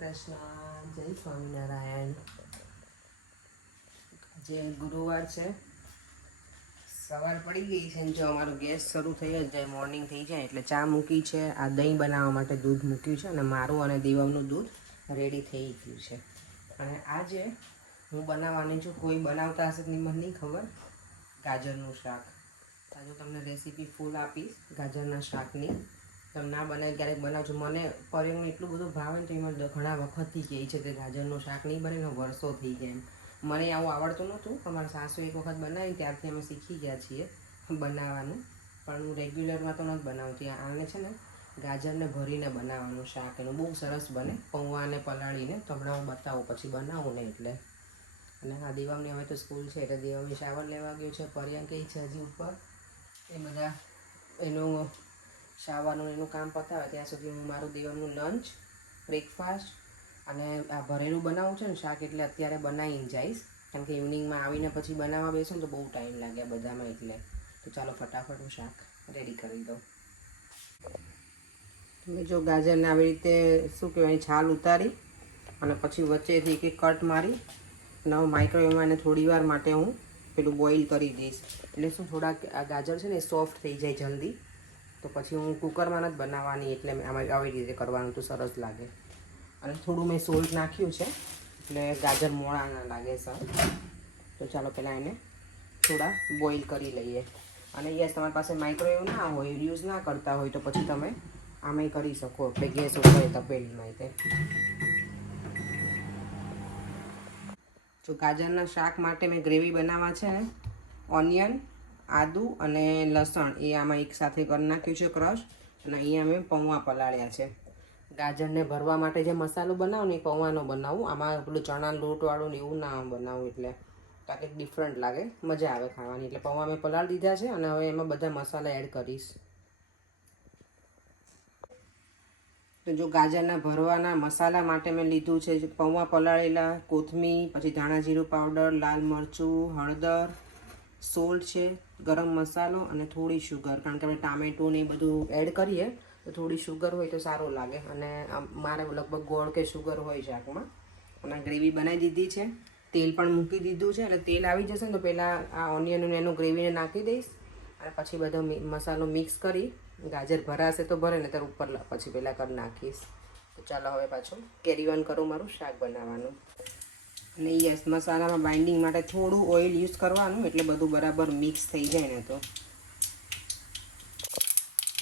કૃષ્ણ, જય સ્વામિનારાયણ। આજે ગુરુવાર છે, સવાર પડી ગઈ છે। જો અમારો ગેસ શરૂ થઈ જ જાય, મોર્નિંગ થઈ જાય એટલે ચા મૂકી છે। આ દહીં બનાવવા માટે દૂધ મૂક્યું છે અને મારું અને દીવમનું દૂધ રેડી થઈ ગયું છે। અને આજે હું બનાવવાની છું, કોઈ બનાવતા હશે મને નહીં ખબર, ગાજરનું શાક। આજે તમને રેસીપી ફૂલ આપીશ ગાજરના શાકની। તમે ના બનાવી ક્યારેક બનાવજો। મને પરિવારને એટલું બધું ભાવે ને તો એમાં ઘણા વખતથી કહે છે કે ગાજરનું શાક નહીં બને ને વર્ષો થઈ જાય એમ। મને આવું આવડતું નહોતું, અમારા સાસુ એક વખત બનાવી ત્યારથી અમે શીખી ગયા છીએ બનાવવાનું, પણ હું રેગ્યુલરમાં તો નથી બનાવતી। આને છે ને ગાજરને ભરીને બનાવવાનું શાક, એનું બહુ સરસ બને, પૌવાને પલાળીને। તો હમણાં હું બતાવું પછી બનાવું ને એટલે। અને આ દીવામની હવે તો સ્કૂલ છે એટલે દીવામની શાવર લેવા ગયો છે, પર્યાંક છે હજી ઉપર। એ બધા એનું શાવરનું એનું કામ પતાવે ત્યાં સુધી હું મારું દીવામનું લંચ, બ્રેકફાસ્ટ અને આ ભરેલું બનાવું છે ને શાક, એટલે અત્યારે બનાવીને જઈશ, કારણ કે ઇવનિંગમાં આવીને પછી બનાવવા બેસું ને તો બહુ ટાઈમ લાગે બધામાં એટલે। તો ચાલો ફટાફટ હું શાક રેડી કરી દઉં। તમે જો ગાજરને આવી રીતે શું કહેવાય, છાલ ઉતારી અને પછી વચ્ચેથી એક કટ મારી અને માઇક્રોવેવમાં એને થોડી વાર માટે હું પેલું બોઇલ કરી દઈશ, એટલે શું થોડાક આ ગાજર છે ને એ સોફ્ટ થઈ જાય જલ્દી। તો પછી હું કુકરમાં નથી બનાવવાની, એટલે આમાં આવી રીતે કરવાનું તો સરસ લાગે। અને થોડું મેં સોલ્ટ નાખ્યું છે એટલે ગાજર મોળા ના લાગે સર। તો ચાલો પહેલાં એને થોડા બોઇલ કરી લઈએ। અને યસ, તમારી પાસે માઇક્રોવેવ ના હોય, યુઝ ના કરતા હોય તો પછી તમે આમાંય કરી શકો, આપણે ગેસ ઉપર તપેલીમાં તે। જો ગાજરના શાક માટે મેં ગ્રેવી બનાવવા છે ને, ઓનિયન, આદુ અને લસણ એ આમાં એક સાથે કરી નાખ્યું છે ક્રશ, અને અહીંયા મેં પૌવા પલાળ્યા છે। ગાજરને ભરવા માટે જે મસાલો બનાવું ને એ પૌવાનો બનાવું, આમાં પેલું ચણા લોટવાળું ને એવું ના બનાવું, એટલે તો કંઈક ડિફરન્ટ લાગે, મજા આવે ખાવાની। એટલે પૌવા મેં પલાળી દીધા છે અને હવે એમાં બધા મસાલા એડ કરીશ। તો જો ગાજરના ભરવાના મસાલા માટે મેં લીધું છે પૌવા પલાળેલા, કોથમીર, પછી ધાણા જીરું પાવડર, લાલ મરચું, હળદર, સોલ્ટ છે, ગરમ મસાલો અને થોડી શુગર, કારણ કે આપણે ટામેટું ને એ બધું એડ કરીએ તો થોડી શુગર હોય તો સારું લાગે। અને મારે લગભગ ગોળ કે શુગર હોય શાકમાં। અને ગ્રેવી બનાવી દીધી છે, તેલ પણ મૂકી દીધું છે, એટલે તેલ આવી જશે ને તો પહેલાં આ ઓનિયન એનું ગ્રેવીને નાખી દઈશ અને પછી બધો મસાલો મિક્સ કરી, ગાજર ભરાશે તો ભરે ને ત્યારે ઉપર પછી પહેલાં કરી નાખીશ। તો ચાલો હવે પાછું કેરી ઓન કરું મારું શાક બનાવવાનું। અને યસ, મસાલામાં બાઇન્ડિંગ માટે થોડું ઓઇલ યુઝ કરવાનું, એટલે બધું બરાબર મિક્સ થઈ જાય ને। તો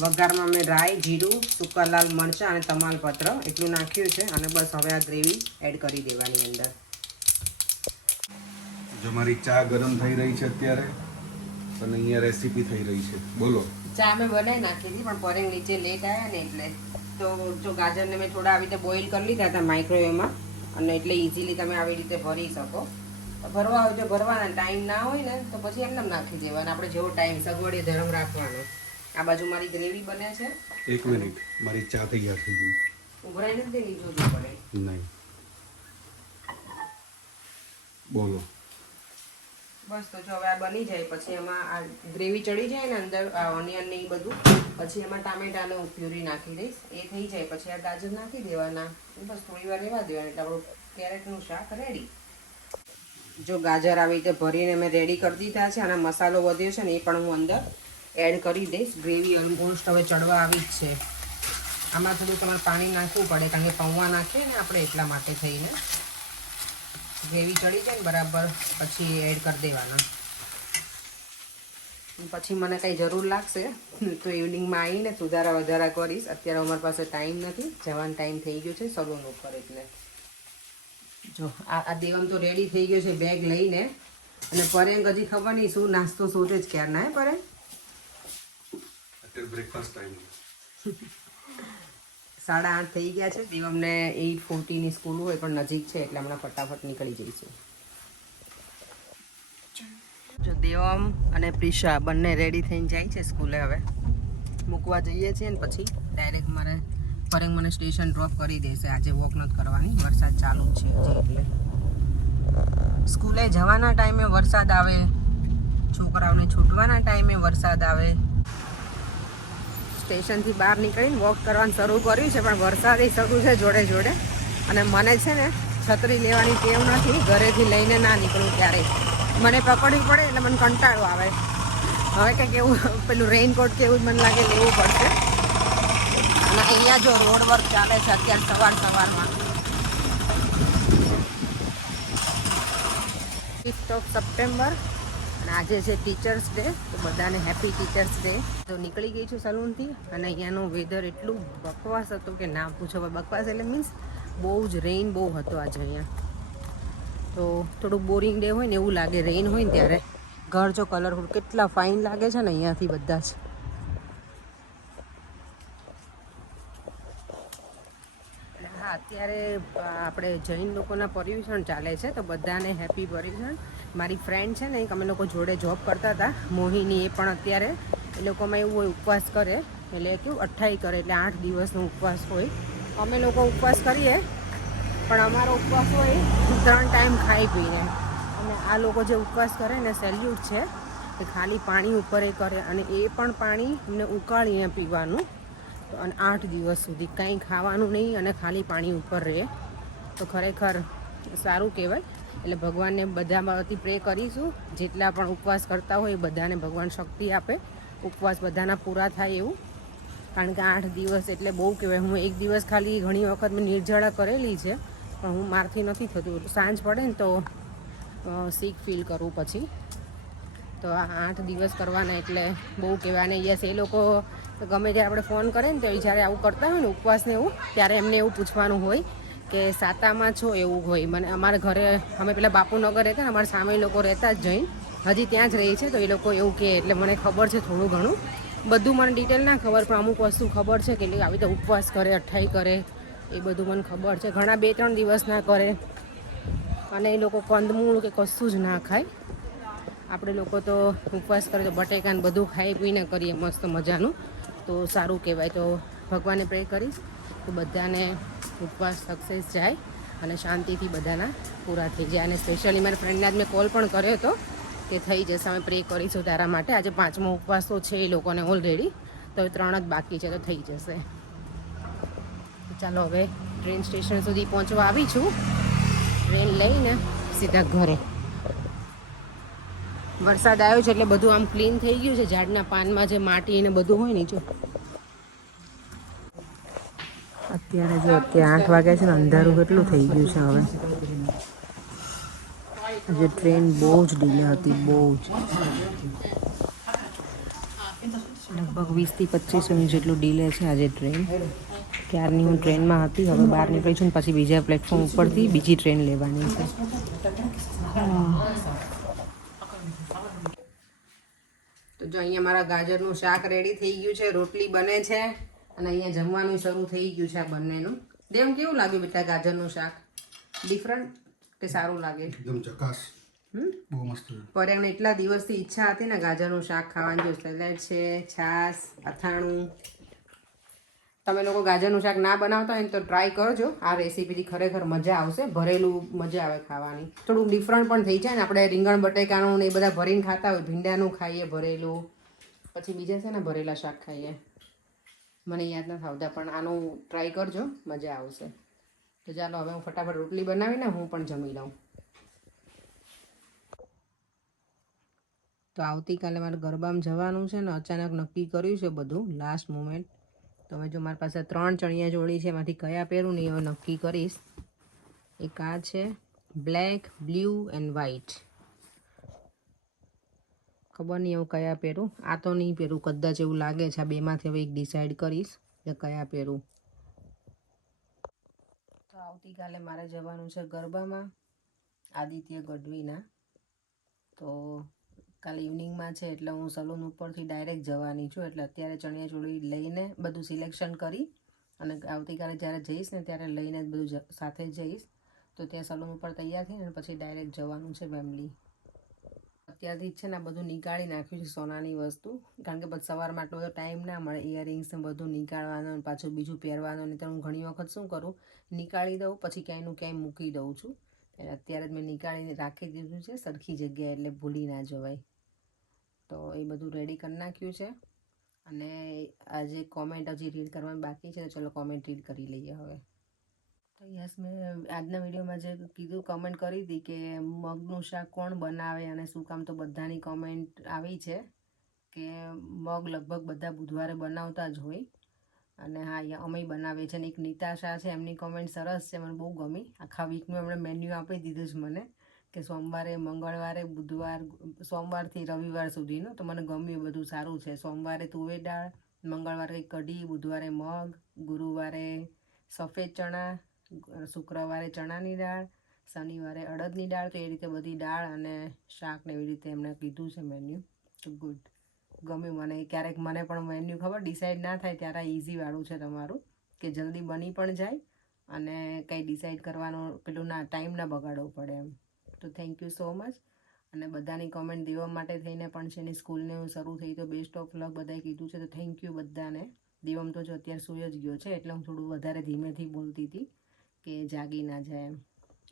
વઘારમાં મેં રાઈ, જીરું, સૂકા લાલ મરચાં અને તમાલપત્ર એટલું નાખ્યું છે, અને બસ હવે આ ગ્રેવી એડ કરી દેવાની અંદર। જો મારી ચા ગરમ થઈ રહી છે અત્યારે, અને અહીંયા રેસીપી થઈ રહી છે, બોલો। ચા મેં બનાવી નાખી હતી, પણ પરેંગ નીચે લેટ આવ્યા ને એટલે તો જો ગાજરને મેં થોડા આવી રીતે બોઇલ કરી લીધા હતા માઇક્રોવેવમાં, અને એટલે ઇઝીલી તમે આવી રીતે ભરી શકો। ભરવા હોય તો ભરવાના, ટાઈમ ના હોય ને તો પછી એમને નાખી દેવાના, આપણે જેવો ટાઈમ સગવડીએ ધરમ રાખવાનો। આ બાજુ મારી ગ્રેવી બને છે। 1 મિનિટ, મારી ચા તૈયાર થઈ ગઈ। ઉભરાઈ નથી દેવી જોવી પડે, નહીં, બોલો। બસ તો જો હવે આ બની જાય પછી એમાં આ ગ્રેવી ચડી જાય ને અંદર, આ ઓનિયન ને એ બધું, પછી એમાં ટામેટાનો પ્યુરી નાખી દઈશ। એ થઈ જાય પછી આ ગાજર નાખી દેવાના, બસ થોડી વાર રહેવા દેવાના, એટલે આપણું કેરેટનું શાક રેડી। જો ગાજર આવી રીતે ભરીને મેં રેડી કરી દીધા છે, અને મસાલો વધ્યો છે ને એ પણ હું અંદર એડ કરી દઈશ। ગ્રેવી ઓલમોસ્ટ હવે ચડવા આવી જ છે। આમાં થોડું તમારે પાણી નાખવું પડે, કારણ કે પૌવા નાખીએ ને આપણે એટલા માટે થઈને। ગ્રેવી ચડી જાય ને બરાબર પછી એડ કરી દેવાના। પછી મને કંઈ જરૂર લાગશે તો ઇવનિંગમાં આવીને સુધારા વધારા કરીશ। અત્યારે અમારી પાસે ટાઈમ નથી, જવાનો ટાઈમ થઈ ગયો છે સલૂન ઉપર, એટલે જો આ દેવમ તો રેડી થઈ ગયો છે બેગ લઈને, અને પરેંગ હજી ખબર નહીં શું નાસ્તો શોધે જ ક્યારના। હે પરેંગ, અત્યારે બ્રેકફાસ્ટ ટાઈમ 8:30 થઈ ગયા છે. દેવમને 8:40ની સ્કૂલ હોય પણ નજીક છે એટલે હમણાં ફટાફટ નીકળી જઈશું. જો દેવમ અને પ્રિશા બંને રેડી થઈને જાય છે સ્કૂલે. હવે મૂકવા જઈએ છીએ ને પછી ડાયરેક્ટ મારે ફરેંગ મને સ્ટેશન ડ્રોપ કરી દેશે. આજે વોક નથી કરવાની, વરસાદ ચાલુ જ છે હજી. એટલે સ્કૂલે જવાના ટાઈમે વરસાદ આવે, છોકરાઓને છૂટવાના ટાઈમે વરસાદ આવે. સ્ટેશનથી બહાર નીકળીને વોક કરવાનું શરૂ કર્યું છે પણ વરસાદ શરૂ છે જોડે જોડે. અને મને છે ને છત્રી લેવાની ટેવ નથી, ઘરેથી લઈને ના નીકળું ત્યારે મને પકડવી પડે એટલે મને કંટાળો આવે. હવે કંઈક એવું પેલું રેઇનકોટ કે એવું જ મને લાગે લેવું પડશે. અને અહીંયા જો રોડ વર્ક ચાલે છે અત્યારે સવારમાં. 5th of સપ્ટેમ્બર અને આજે છે ટીચર્સ ડે. તો બધાને હેપી ટીચર્સ ડે. તો નીકળી ગઈ છું સલૂનથી અને અહીંયાનું વેધર એટલું બકવાસ હતું કે ના પૂછો. બકવાસ એટલે મીન્સ બહુ જ રેઇન બહુ હતો આજે અહીંયા. તો થોડુંક બોરિંગ ડે હોય ને એવું લાગે રેઇન હોય ને ત્યારે. ઘર જો કલરફુલ કેટલા ફાઇન લાગે છે ને અહીંયાથી બધા જ. હા, અત્યારે આપણે જૈન લોકોના પર્યુષણ ચાલે છે તો બધાને હેપી પર્યુષણ. મારી ફ્રેન્ડ છે ને એક અમે લોકો જોડે જોબ કરતા હતા, મોહિની. એ પણ અત્યારે એ લોકોમાં એવું હોય ઉપવાસ કરે એટલે કેવું 28 કરે એટલે 8 દિવસનો ઉપવાસ હોય. અમે લોકો ઉપવાસ કરીએ પણ અમારો ઉપવાસ હોય 3 ટાઈમ ખાઈ પીને. અને આ લોકો જે ઉપવાસ કરે ને સેલ્યુટ છે કે ખાલી પાણી ઉપર એ કરે અને એ પણ પાણી એમને ઉકાળીને પીવાનું. અને 8 દિવસ સુધી કંઈ ખાવાનું નહીં અને ખાલી પાણી ઉપર રહે. તો ખરેખર સારું કહેવાય. એટલે ભગવાનને બધામાંથી પ્રે કરીશું જેટલા પણ ઉપવાસ કરતા હોય એ બધાને ભગવાન શક્તિ આપે, ઉપવાસ બધાના પૂરા થાય એવું. કારણ કે 8 દિવસ એટલે બહુ કહેવાય. હું એક દિવસ ખાલી ઘણી વખત મેં નિર્જળા કરેલી છે પણ હું મારથી નથી થતું. સાંજ પડે ને તો સીક ફીલ કરું પછી. તો આ 8 દિવસ કરવાના એટલે બહુ કહેવાય. અને યસ, એ લોકો ગમે ત્યારે આપણે ફોન કરીએ ને તો જ્યારે આવું કરતા હોય ને ઉપવાસને એવું, ત્યારે એમને એવું પૂછવાનું હોય કે સાતામાં છો એવું હોય. મને અમારા ઘરે અમે પેલા બાપુનગર રહેતા ને અમારા સામે લોકો રહેતા જ જૈન, હજી ત્યાં જ રહી છે. તો એ લોકો એવું કહે એટલે મને ખબર છે થોડું ઘણું. બધું મને ડિટેલ ના ખબર પણ અમુક વસ્તુ ખબર છે કે આવી રીતે ઉપવાસ કરે, 28 કરે એ બધું મને ખબર છે. ઘણા 2-3 દિવસ ના કરે અને એ લોકો કંદમૂળ કે કશું જ ના ખાય. આપણે લોકો તો ઉપવાસ કરીએ તો બટેકાને બધું ખાઈ પીને કરીએ મસ્ત મજાનું. તો સારું કહેવાય. તો ભગવાનને પ્રે કરીશ તો બધાને ઉપવાસ સક્સેસ જાય અને શાંતિથી બધાના પૂરા થઈ જાય. અને સ્પેશિયલી મારા ફ્રેન્ડને આજ મેં કોલ પણ કર્યો હતો કે થઈ જશે, અમે પ્રે કરીશું તારા માટે. આજે 5મો ઉપવાસ તો છે એ લોકોને ઓલરેડી, તો 3 જ બાકી છે તો થઈ જશે. ચાલો હવે ટ્રેન સ્ટેશન સુધી પહોંચવા આવી છું. ટ્રેન લઈને સીધા ઘરે. વરસાદ આવ્યો છે એટલે બધું આમ ક્લીન થઈ ગયું છે. ઝાડના પાનમાં જે માટી ને બધું હોય ને જો. અત્યારે 8 વાગ્યા છે ને અંધારું કેટલું થઈ ગયું છે હવે. આજે ટ્રેન બહુ જ ડીલે હતી, બહુ જ. લગભગ 20 થી 25 મિનિટ જેટલું ડીલે છે આજે ટ્રેન. ક્યારની હું ટ્રેનમાં હતી, હવે બહાર નીકળી છું ને પછી બીજા પ્લેટફોર્મ ઉપરથી બીજી ટ્રેન લેવાની છે. તો જો અહીંયા મારા ગાજરનું શાક રેડી થઈ ગયું છે, રોટલી બને છે અને અહીંયા જમવાનું શરૂ થઈ ગયું છે આ બંનેનું. દેવ, કેવું લાગ્યું બેટા ગાજરનું શાક? ડિફરન્ટ કે સારું લાગે? એકદમ ચકાસ. બહુ મસ્ત. પર્યાને એટલા દિવસથી ઈચ્છા હતી ને ગાજરનું શાક ખાવાની. જો સલાડ છે, છાશ, અથાણું. તમે લોકો ગાજરનું શાક ના બનાવતા હોય ને તો ટ્રાય કરજો. આ રેસીપીથી ખરેખર મજા આવશે. ભરેલું મજા આવે ખાવાની. થોડુંક ડિફરન્ટ પણ થઈ જાય ને. આપણે રીંગણ બટેકાનું ને એ બધા ભરીને ખાતા હોય, ભીંડાનું ખાઈએ ભરેલું, પછી બીજા છે ને ભરેલા શાક ખાઈએ, મને યાદ નથી આવતા. પણ આનું ટ્રાય કરજો, મજા આવશે. તો ચાલો હવે હું ફટાફટ રોટલી બનાવીને હું પણ જમી લઉં. તો આવતીકાલે મારે ગરબામાં જવાનું છે ને અચાનક નક્કી કર્યું છે બધું લાસ્ટ મોમેન્ટ. તમે જો મારી પાસે 3 ચણિયા ચોળી છે, એમાંથી કયા પહેરું ને એ નક્કી કરીશ. એક આ છે બ્લેક, બ્લુ એન્ડ વ્હાઈટ. ખબર નહીં એવું કયા પહેરું. આ તો નહીં પહેરું કદાચ, એવું લાગે છે. આ બેમાંથી હવે એક ડિસાઈડ કરીશ કે કયા પહેરું. તો આવતીકાલે મારે જવાનું છે ગરબામાં આદિત્ય ગઢવીના. તો કાલે ઇવનિંગમાં છે એટલે હું સલૂન ઉપરથી ડાયરેક્ટ જવાની છું. એટલે અત્યારે ચણિયા ચોળી લઈને બધું સિલેક્શન કરી અને આવતીકાલે જ્યારે જઈશ ને ત્યારે લઈને જ બધું સાથે જઈશ. તો ત્યાં સલૂન ઉપર તૈયાર થઈને પછી ડાયરેક્ટ જવાનું છે ફેમિલી. અત્યારથી જ છે ને આ બધું નીકાળી નાખ્યું છે સોનાની વસ્તુ, કારણ કે પછી સવારમાં આટલો બધો ટાઈમ ના મળે ઇયરિંગ્સ ને બધું નીકાળવાનું અને પાછું બીજું પહેરવાનું. નહીં તો હું ઘણી વખત શું કરું, નીકાળી દઉં પછી ક્યાંયનું ક્યાંય મૂકી દઉં છું. અત્યારે જ મેં નીકાળીને રાખી દીધું છે સરખી જગ્યાએ, એટલે ભૂલી ના જવાય. તો એ બધું રેડી કરી નાખ્યું છે. અને આજે કોમેન્ટ હજી રીડ કરવાની બાકી છે, તો ચલો કોમેન્ટ રીડ કરી લઈએ હવે. તો યસ, મેં આજના વિડીયોમાં જે કીધું, કમેન્ટ કરી હતી કે મગનું શાક કોણ બનાવે અને શું કામ, તો બધાની કોમેન્ટ આવી છે કે મગ લગભગ બધા બુધવારે બનાવતા જ હોય. અને હા, અહીંયા અમે બનાવીએ છીએ. અને એક નિતાશા છે, એમની કોમેન્ટ સરસ છે, મને બહુ ગમી. આખા વીકનું એમણે મેન્યુ આપી દીધું છે મને, કે સોમવારે, મંગળવારે, બુધવાર, સોમવારથી રવિવાર સુધીનું. તો મને ગમ્યું, બધું સારું છે. સોમવારે તુવેર દાળ, મંગળવારે કઢી, બુધવારે મગ, ગુરુવારે સફેદ ચણા, શુક્રવારે ચણાની દાળ, શનિવારે અડદની દાળ. તો એ રીતે બધી દાળ અને શાક ને એવી રીતે એમણે કીધું છે મેન્યુ. તો ગુડ, ગમ્યું મને. ક્યારેક મને પણ મેન્યુ ખબર ડિસાઈડ ના થાય ત્યારે ઇઝીવાળું છે તમારું, કે જલ્દી બની પણ જાય અને કંઈ ડિસાઈડ કરવાનો પેલું ના ટાઈમ ના બગાડવો પડે એમ. તો થેન્ક યુ સો મચ. અને બધાની કોમેન્ટ દેવા માટે થઈને પણ છે. એની સ્કૂલને શરૂ થઈ તો બેસ્ટ ઓફ લક બધાએ કીધું છે, તો થેન્ક યુ બધાને. દેવમ તો જો અત્યારે સૂઈ જ ગયો છે, એટલે હું થોડું વધારે ધીમેથી બોલતી હતી કે જાગી ના જાય એમ.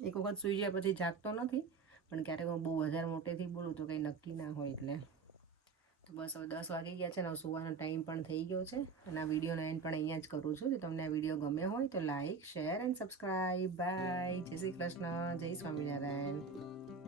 એક વખત સૂઈ જાય પછી જાગતો નથી, પણ ક્યારેક હું બહુ વધારે મોટેથી બોલું તો કંઈ નક્કી ના હોય એટલે. તો બસ હવે 10 વાગી ગયા છે ને, સુવાનો ટાઈમ પણ થઈ ગયો છે. અને આ વિડીયોનો એન્ડ પણ અહીંયા જ કરું છું. જો તમને આ વિડીયો ગમ્યો હોય તો like, share and subscribe. Bye. જય શ્રી કૃષ્ણ, જય સ્વામિનારાયણ.